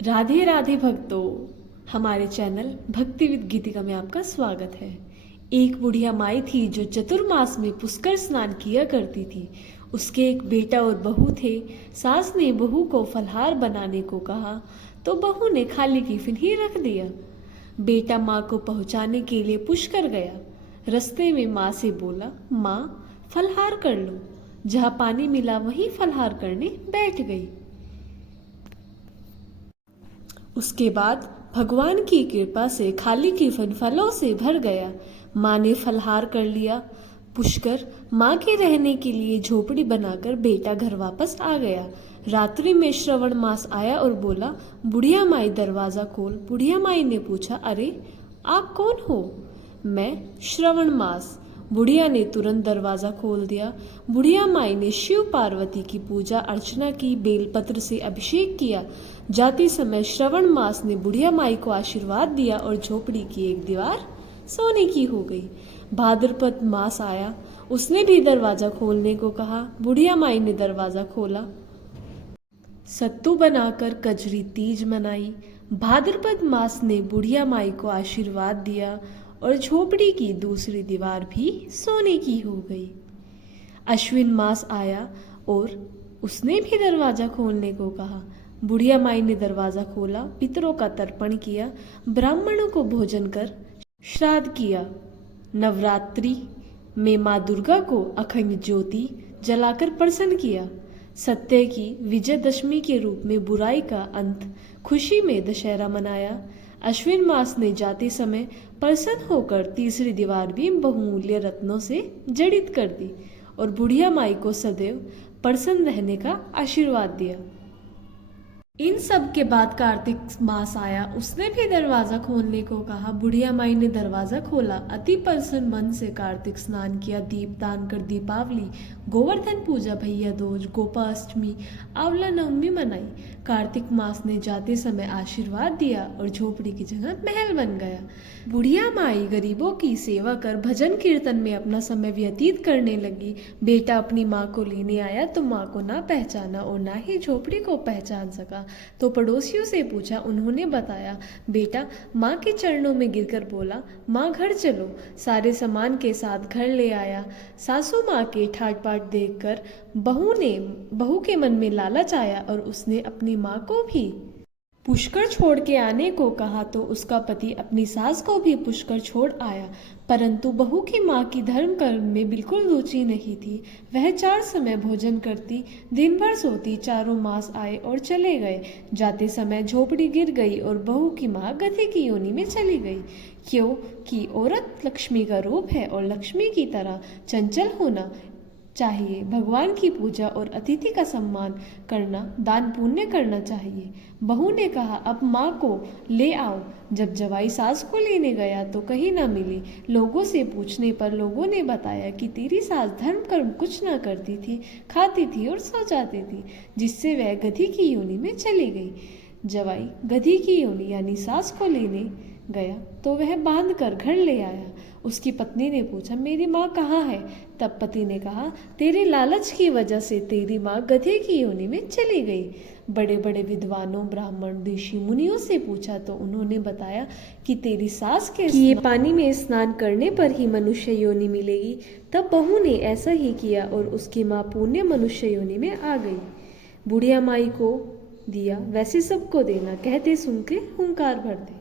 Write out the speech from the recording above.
राधे राधे भक्तों, हमारे चैनल भक्ति विद गीतिका में आपका स्वागत है। एक बुढ़िया माई थी जो चतुर्मास में पुष्कर स्नान किया करती थी। उसके एक बेटा और बहू थे। सास ने बहू को फलहार बनाने को कहा तो बहू ने खाली टिफिन ही रख दिया। बेटा माँ को पहुँचाने के लिए पुष्कर गया। रास्ते में माँ से बोला, माँ फलहार कर लो। जहाँ पानी मिला वहीं फलहार करने बैठ गई। उसके बाद भगवान की कृपा से खाली टिफिन फलों से भर गया। माँ ने फलहार कर लिया। पुष्कर माँ के रहने के लिए झोपड़ी बनाकर बेटा घर वापस आ गया। रात्रि में श्रवण मास आया और बोला, बुढ़िया माई दरवाजा खोल। बुढ़िया माई ने पूछा, अरे आप कौन हो? मैं श्रवण मास। बुढ़िया ने तुरंत दरवाजा खोल दिया। बुढ़िया माई ने शिव पार्वती की पूजा अर्चना की, बेलपत्र से अभिषेक किया। जाते समय श्रवण मास ने बुढ़िया माई को आशीर्वाद दिया और झोपड़ी की एक दीवार सोने की हो गई। भाद्रपद मास आया। उसने भी दरवाजा खोलने को कहा। बुढ़िया माई ने दरवाजा खोला। सत्तू बनाकर कजरी तीज मनाई। भाद्रपद मास ने बुढ़िया माई को आशीर्वाद दिया और झोपड़ी की दूसरी दीवार भी सोने की हो गई। अश्विन मास आया और उसने भी दरवाजा खोलने को कहा। बुढ़िया माई ने दरवाजा खोला, पितरों का तर्पण किया, ब्राह्मणों को भोजन कर श्राद्ध किया। नवरात्रि में माँ दुर्गा को अखंड ज्योति जलाकर प्रसन्न किया। सत्य की विजयदशमी के रूप में बुराई का अंत, खुशी में दशहरा मनाया। अश्विन मास ने जाते समय प्रसन्न होकर तीसरी दीवार भी बहुमूल्य रत्नों से जड़ित कर दी और बुढ़िया माई को सदैव प्रसन्न रहने का आशीर्वाद दिया। इन सब के बाद कार्तिक मास आया। उसने भी दरवाजा खोलने को कहा। बुढ़िया माई ने दरवाजा खोला। अति प्रसन्न मन से कार्तिक स्नान किया, दीपदान कर दीपावली, गोवर्धन पूजा, भैया दूज, गोपाष्टमी, आंवला नवमी मनाई। कार्तिक मास ने जाते समय आशीर्वाद दिया और झोपड़ी की जगह महल बन गया। बुढ़िया माई गरीबों की सेवा कर भजन कीर्तन में अपना समय व्यतीत करने लगी। बेटा अपनी माँ को लेने आया तो माँ को ना पहचाना और ना ही झोपड़ी को पहचान सका। तो पड़ोसियों से पूछा। उन्होंने बताया। बेटा माँ के चरणों में गिरकर बोला, माँ घर चलो। सारे सामान के साथ घर ले आया। सासू माँ के ठाट बाट देखकर बहू के मन में लालच आया और उसने अपनी माँ को भी पुष्कर छोड़ के आने को कहा तो उसका पति अपनी सास को भी पुष्कर छोड़ आया। परंतु बहू की माँ की धर्म कर्म में बिल्कुल रुचि नहीं थी। वह 4 समय भोजन करती, दिन भर सोती। चारों मास आए और चले गए। जाते समय झोपड़ी गिर गई और बहू की माँ गधे की योनि में चली गई। क्योंकि औरत लक्ष्मी का रूप है और लक्ष्मी की तरह चंचल होना चाहिए। भगवान की पूजा और अतिथि का सम्मान करना, दान पुण्य करना चाहिए। बहू ने कहा, अब माँ को ले आओ। जब जवाई सास को लेने गया तो कहीं ना मिली। लोगों से पूछने पर लोगों ने बताया कि तेरी सास धर्म कर्म कुछ ना करती थी, खाती थी और सो जाती थी, जिससे वह गधी की योनि में चली गई। जवाई गधी की योनि यानी सास को लेने गया तो वह बांध कर घर ले आया। उसकी पत्नी ने पूछा, मेरी माँ कहाँ है? तब पति ने कहा, तेरे लालच की वजह से तेरी माँ गधे की योनि में चली गई। बड़े बड़े विद्वानों, ब्राह्मण, ऋषि, मुनियों से पूछा तो उन्होंने बताया कि तेरी सास के ये पानी में स्नान करने पर ही मनुष्य योनि मिलेगी। तब बहू ने ऐसा ही किया और उसकी माँ पुण्य मनुष्य योनि में आ गई। बुढ़िया माई को दिया वैसे सबको देना, कहते सुन के हुंकार भर दे।